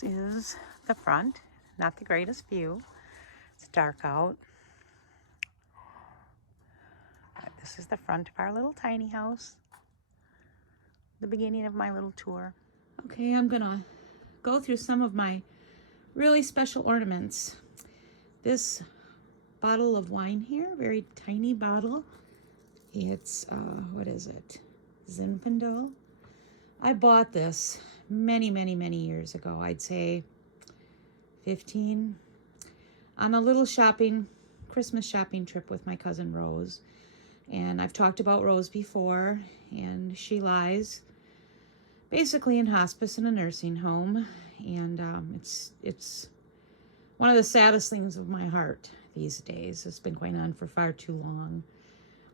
This is the front. Not the greatest view. It's dark out. But this is the front of our little tiny house. The beginning of my little tour. Okay, I'm gonna go through some of my really special ornaments. This bottle of wine here, very tiny bottle. It's, what is it? Zinfandel. I bought this many years ago. I'd say 15, on a little Christmas shopping trip with my cousin Rose. And I've talked about Rose before, and she lies basically in hospice in a nursing home. And it's one of the saddest things of my heart these days. It's been going on for far too long.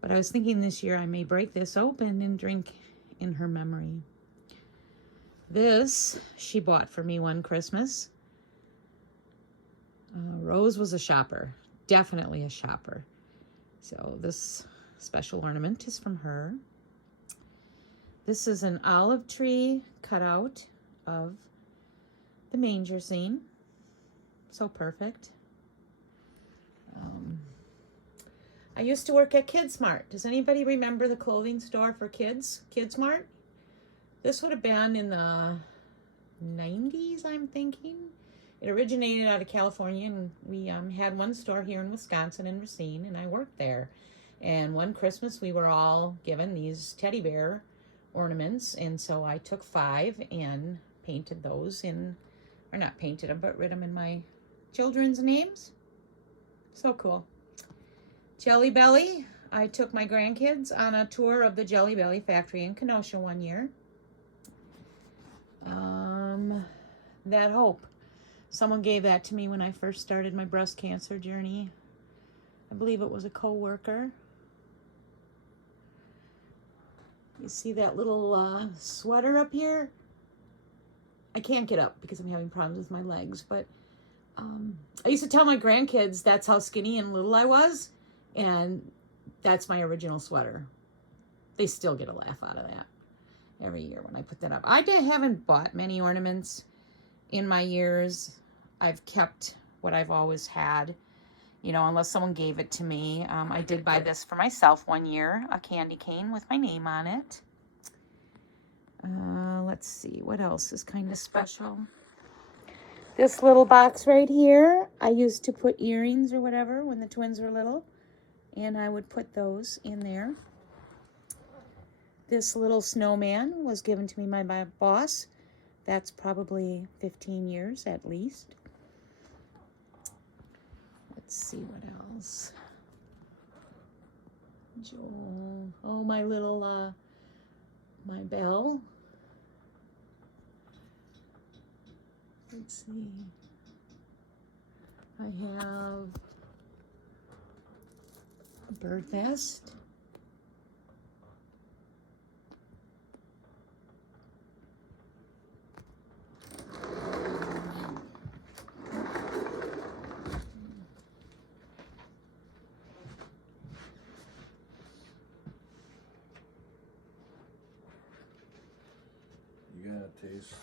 But I was thinking this year I may break this open and drink in her memory. This she bought for me one Christmas. Rose was a shopper, definitely a shopper. So this special ornament is from her. This is an olive tree cutout of the manger scene. So perfect. I used to work at KidSmart. Does anybody remember the clothing store for kids? KidSmart? This would have been in the 90s, I'm thinking. It originated out of California, and we had one store here in Wisconsin in Racine, and I worked there. And one Christmas, we were all given these teddy bear ornaments, and so I took 5 and painted those in, or not painted them, but wrote them in my children's names. So cool. Jelly Belly. I took my grandkids on a tour of the Jelly Belly factory in Kenosha one year. That Hope. Someone gave that to me when I first started my breast cancer journey. I believe it was a co-worker. You see that little sweater up here? I can't get up because I'm having problems with my legs, but I used to tell my grandkids that's how skinny and little I was, and that's my original sweater. They still get a laugh out of that every year when I put that up. I haven't bought many ornaments in my years. I've kept what I've always had, you know, unless someone gave it to me. I did buy this for myself one year, a candy cane with my name on it. Let's see, what else is kind of special? This little box right here, I used to put earrings or whatever when the twins were little, and I would put those in there. This little snowman was given to me by my boss. That's probably 15 years at least. Let's see what else. Joel. Oh, my little, my bell. Let's see. I have a bird nest. You gotta taste.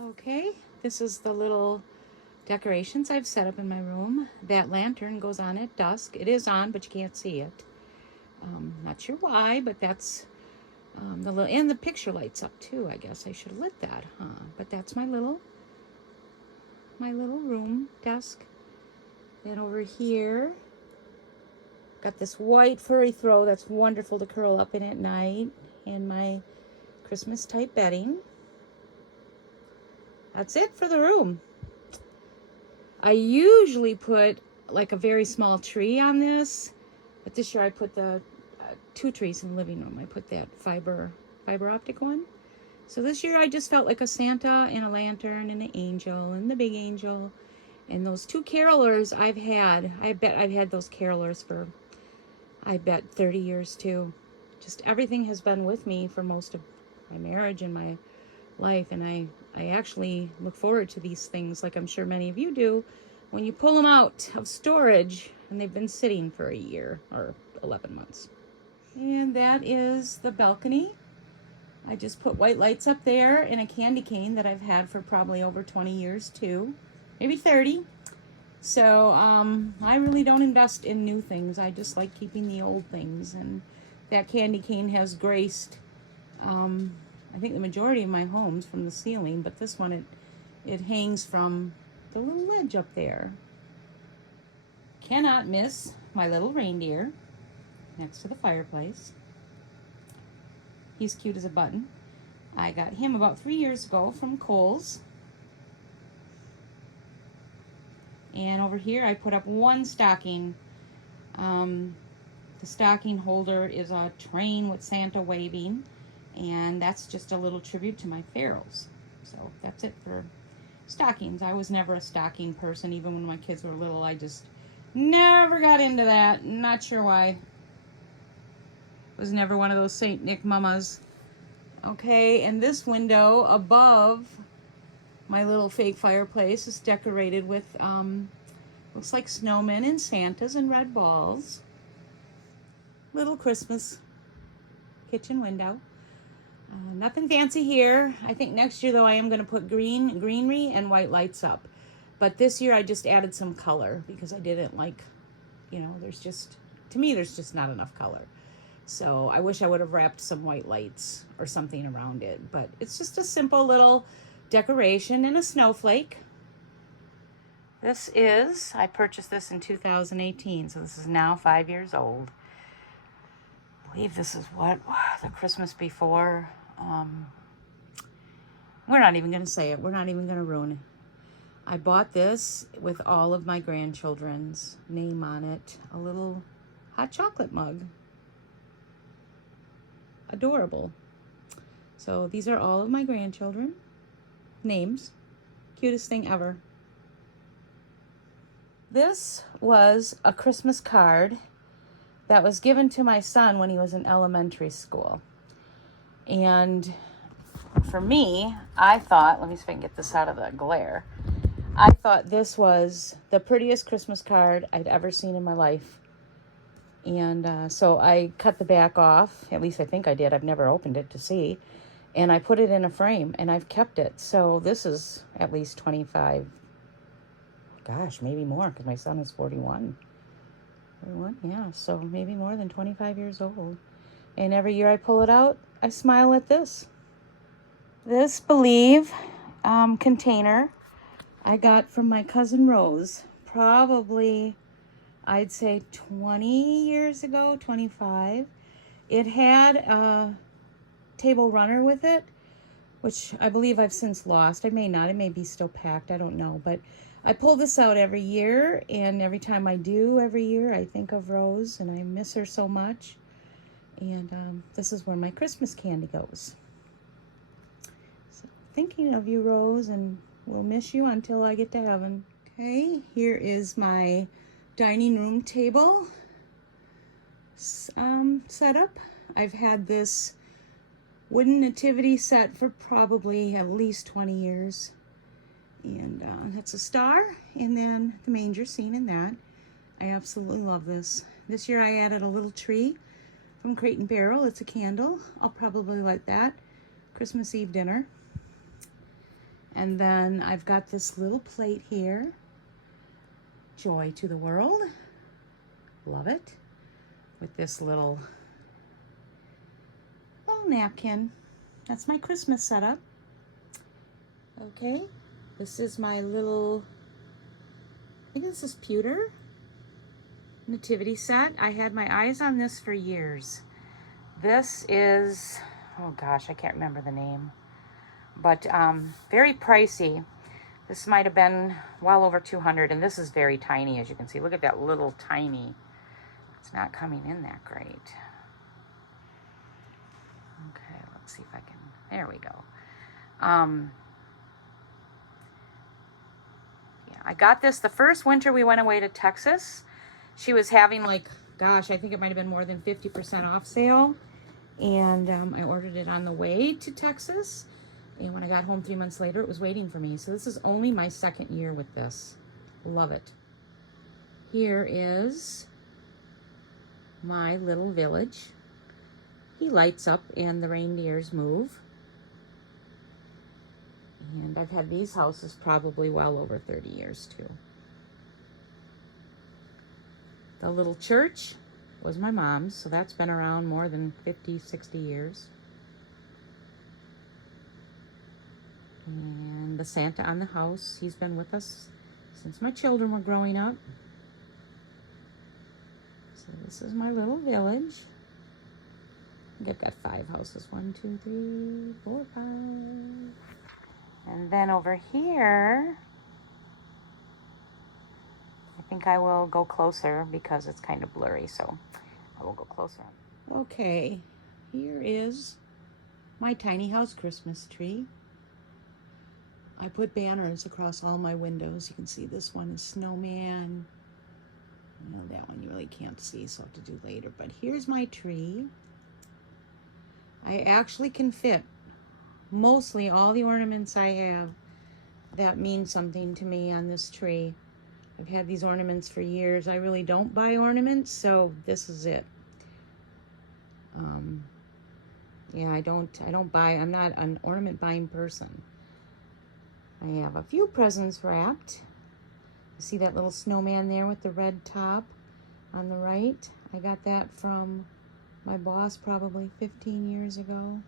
Okay, this is the little decorations I've set up in my room. That lantern goes on at dusk. It is on, but you can't see it. Not sure why, but that's and the picture lights up too. I guess I should have lit that, huh? But that's my little room desk. Then over here, got this white furry throw that's wonderful to curl up in at night, and my Christmas type bedding. That's it for the room. I usually put like a very small tree on this, but this year I put the 2 trees in the living room. I put that fiber optic one. So this year I just felt like a Santa and a lantern and an angel and the big angel. And those 2 carolers I bet I've had those carolers for, I bet 30 years too. Just everything has been with me for most of my marriage and my life. And I actually look forward to these things, like I'm sure many of you do, when you pull them out of storage and they've been sitting for a year or 11 months. And that is the balcony. I just put white lights up there and a candy cane that I've had for probably over 20 years too, maybe 30. So I really don't invest in new things. I just like keeping the old things, and that candy cane has graced I think the majority of my homes from the ceiling, but this one it hangs from the little ledge up there. Cannot miss my little reindeer next to the fireplace. He's cute as a button. I got him about 3 years ago from Kohl's. And over here I put up 1 stocking. The stocking holder is a train with Santa waving, and that's just a little tribute to my ferals. So that's it for stockings. I was never a stocking person. Even when my kids were little, I just never got into that. Not sure why. Was never one of those Saint Nick mamas. Okay, and this window above my little fake fireplace is decorated with looks like snowmen and Santas and red balls. Little Christmas kitchen window. Nothing fancy here. I think next year though I am going to put greenery and white lights up. But this year I just added some color because I didn't like, to me there's just not enough color. So I wish I would have wrapped some white lights or something around it. But it's just a simple little decoration and a snowflake. I purchased this in 2018, so this is now 5 years old. I believe this is the Christmas before. We're not even going to say it. We're not even going to ruin it. I bought this with all of my grandchildren's name on it. A little hot chocolate mug. Adorable. So these are all of my grandchildren. Names. Cutest thing ever. This was a Christmas card that was given to my son when he was in elementary school. And for me, I thought, let me see if I can get this out of the glare. I thought this was the prettiest Christmas card I'd ever seen in my life. And so I cut the back off. At least I think I did. I've never opened it to see. And I put it in a frame, and I've kept it. So this is at least 25, gosh, maybe more, because my son is 41. 41, yeah, so maybe more than 25 years old. And every year I pull it out, I smile at this. This Believe container I got from my cousin Rose, probably, I'd say 20 years ago, 25. It had a table runner with it, which I believe I've since lost. I may not. It may be still packed. I don't know. But I pull this out every year, and every time I do every year, I think of Rose, and I miss her so much. And this is where my Christmas candy goes. So, thinking of you, Rose, and we'll miss you until I get to heaven. Okay, here is my dining room table setup. I've had this wooden nativity set for probably at least 20 years. And that's a star, and then the manger scene in that. I absolutely love this. This year I added a little tree from Crate and Barrel. It's a candle. I'll probably light that Christmas Eve dinner. And then I've got this little plate here. Joy to the World. Love it. With this little napkin. That's my Christmas setup. Okay. This is my little, I think this is pewter nativity set. I had my eyes on this for years. This is, oh gosh, I can't remember the name, but very pricey. This might have been well over 200, and this is very tiny, as you can see. Look at that little tiny. It's not coming in that great. Okay, let's see if I can, there we go. Yeah, I got this the first winter we went away to Texas. She was having like, gosh, I think it might have been more than 50% off sale. And I ordered it on the way to Texas. And when I got home 3 months later, it was waiting for me. So this is only my second year with this. Love it. Here is my little village. He lights up and the reindeers move. And I've had these houses probably well over 30 years too. The little church was my mom's, so that's been around more than 50, 60 years. And the Santa on the house, he's been with us since my children were growing up. So this is my little village. I think I've got 5 houses. 1, 2, 3, 4, 5. And then over here, I think I will go closer because it's kind of blurry, so I will go closer. Okay, here is my tiny house Christmas tree. I put banners across all my windows. You can see this one is snowman. Well, that one you really can't see, so I'll have to do later. But here's my tree. I actually can fit mostly all the ornaments I have that mean something to me on this tree. I've had these ornaments for years. I really don't buy ornaments, so this is it. Yeah, I don't buy, I'm not an ornament buying person. I have a few presents wrapped. You see that little snowman there with the red top on the right? I got that from my boss probably 15 years ago.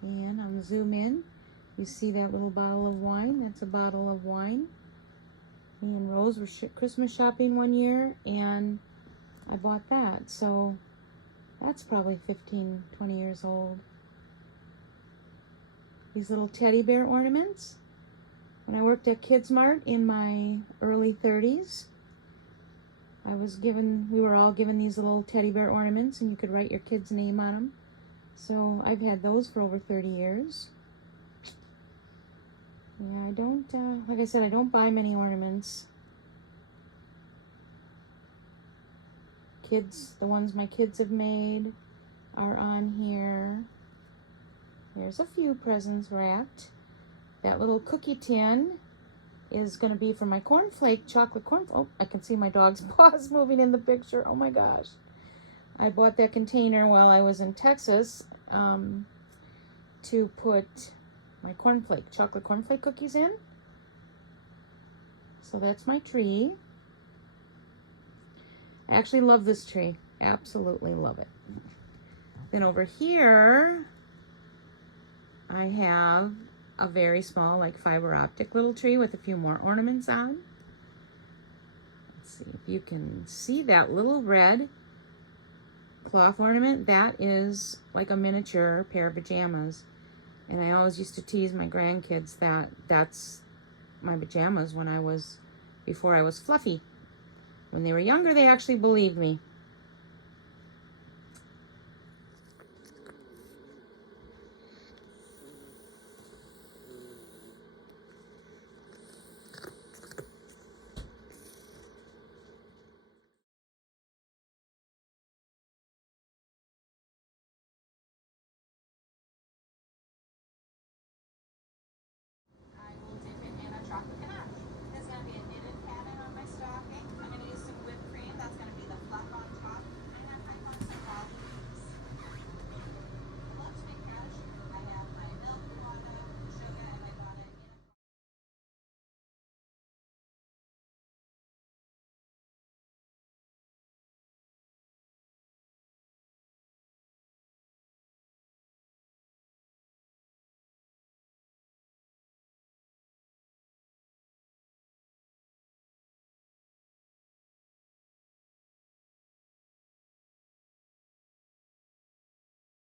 And I'm gonna zoom in. You see that little bottle of wine? That's a bottle of wine. Me and Rose were Christmas shopping one year, and I bought that. So that's probably 15, 20 years old. These little teddy bear ornaments. When I worked at Kids Mart in my early 30s, we were all given these little teddy bear ornaments, and you could write your kid's name on them. So I've had those for over 30 years. Yeah, I don't, like I said, I don't buy many ornaments. The ones my kids have made are on here. There's a few presents wrapped. That little cookie tin is going to be for my chocolate cornflake. Oh, I can see my dog's paws moving in the picture. Oh my gosh. I bought that container while I was in Texas to put my chocolate cornflake cookies in. So that's my tree. I actually love this tree. Absolutely love it. Then over here, I have a very small, like fiber optic little tree with a few more ornaments on. Let's see if you can see that little red cloth ornament. That is like a miniature pair of pajamas. And I always used to tease my grandkids that that's my pajamas before I was fluffy. When they were younger, they actually believed me.